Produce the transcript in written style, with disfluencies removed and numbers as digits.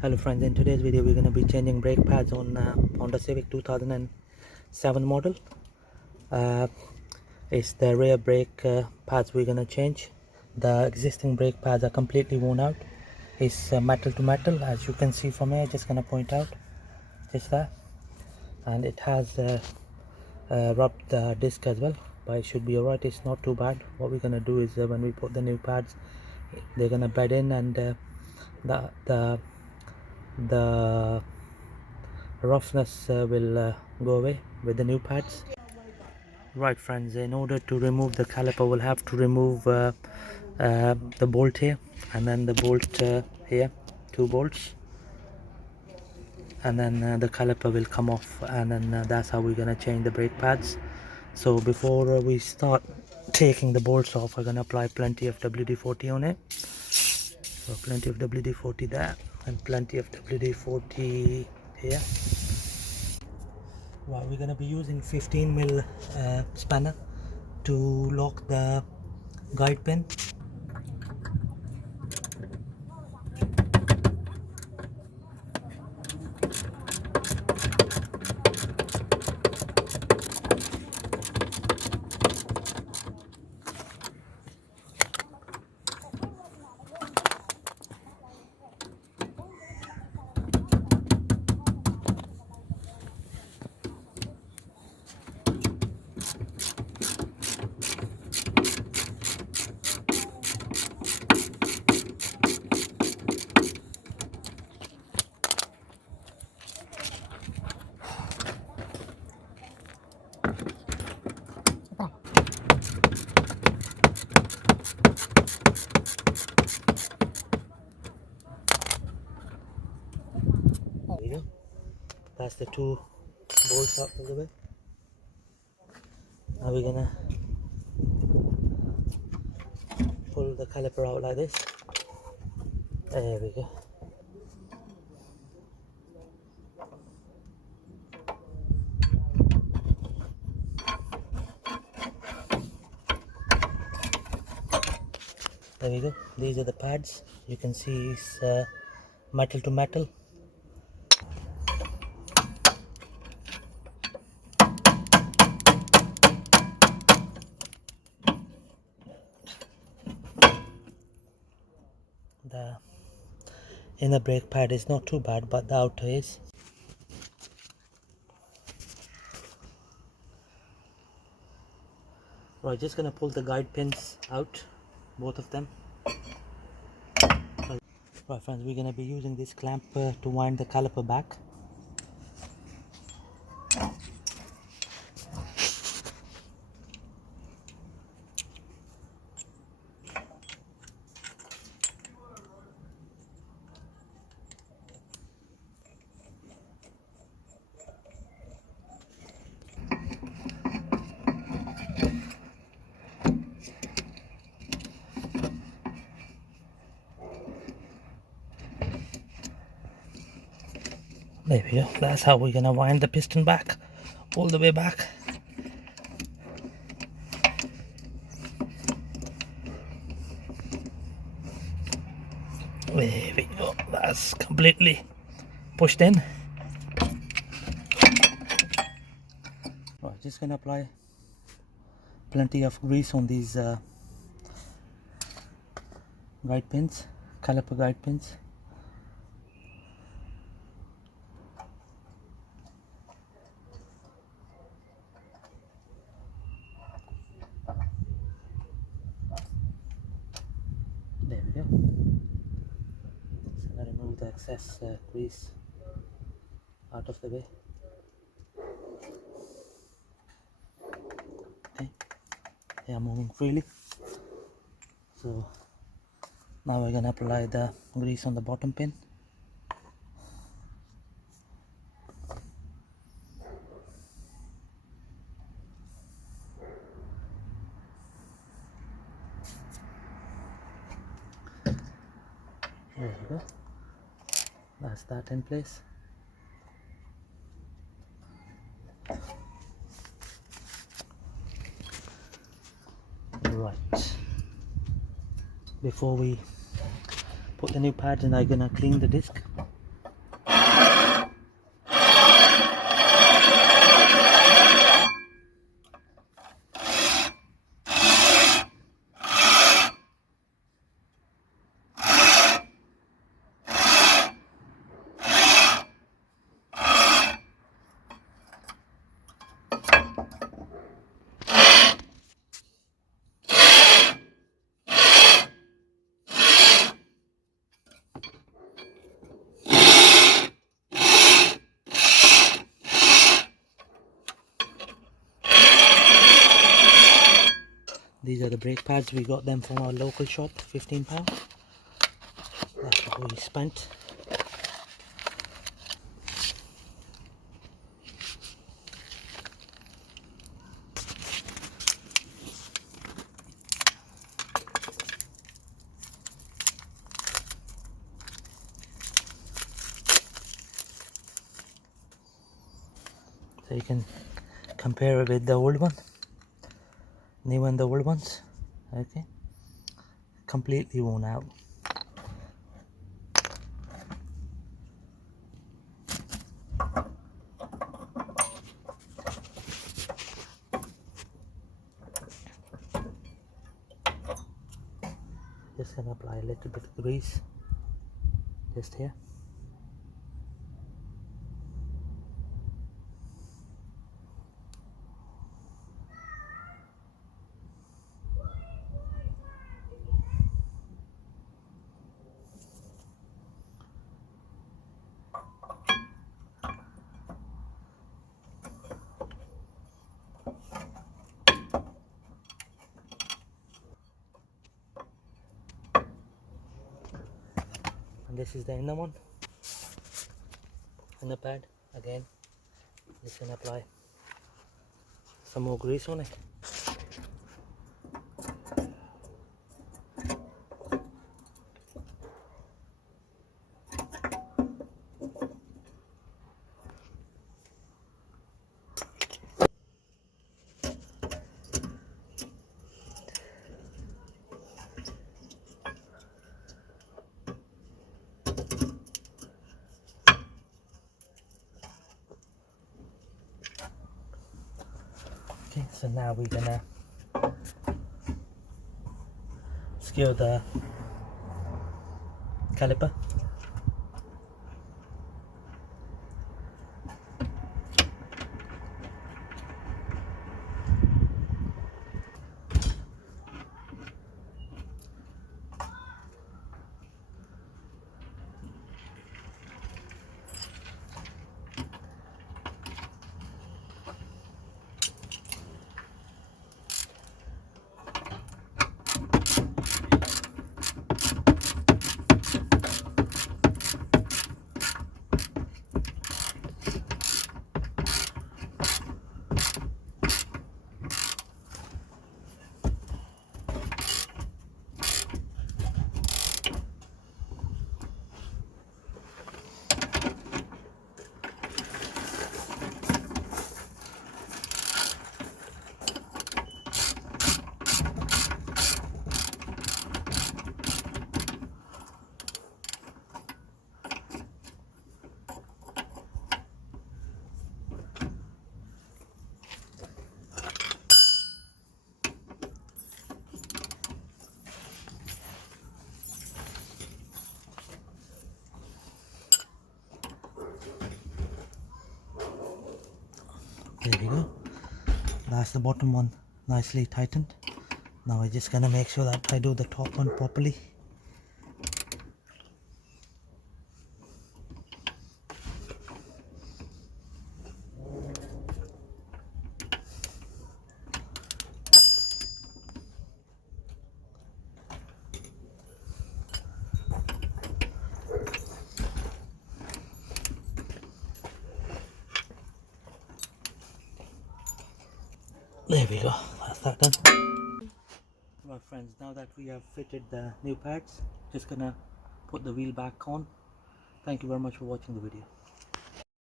Hello friends, in today's video we're going to be changing brake pads on the Civic 2007 model. uh, it's the rear brake pads we're going to change. The existing brake pads are completely worn out. It's metal to metal, as you can see from here. Just going to point out just that, and it has rubbed the disc as well, but it should be alright. It's not too bad. What we're going to do is when we put the new pads, they're going to bed in, and the roughness will go away with the new pads. Right friends, in order to remove the caliper we'll have to remove the bolt here, and then the bolt here, two bolts, and then the caliper will come off, and then that's how we're gonna change the brake pads. So before we start taking the bolts off, we're gonna apply plenty of WD-40 on it. So plenty of WD-40 there, and plenty of WD-40 here. Right, we're going to be using 15mm spanner to lock the guide pin. There you go. That's the two bolts out of the way. Now we're going to pull the caliper out like this. There we go. There we go. These are the pads. You can see it's metal to metal. The inner brake pad is not too bad, but the outer is. Right, just gonna pull the guide pins out, both of them. Right friends, we're gonna be using this clamp to wind the caliper back. There we go. That's how we're gonna wind the piston back, all the way back. There we go. That's completely pushed in. Right, just gonna apply plenty of grease on these guide pins, caliper guide pins. There we go. Just gonna remove the excess grease out of the way. Okay, they are moving freely. So now we're gonna apply the grease on the bottom pin. There we go. That's that in place. Right, before we put the new pads in, I'm gonna clean the disc. These are the brake pads. We got them from our local shop, £15. That's what we spent. So you can compare it with the old one, new and the old ones. Okay, completely worn out. Just gonna apply a little bit of grease just here. And this is the inner one, inner pad. Again, just gonna apply some more grease on it. Okay, so now we're gonna skew the caliper. There we go. That's the bottom one, nicely tightened. Now I'm just gonna make sure that I do the top one properly. There we go, that's that done. Right friends, now that we have fitted the new pads, just gonna put the wheel back on. Thank you very much for watching the video.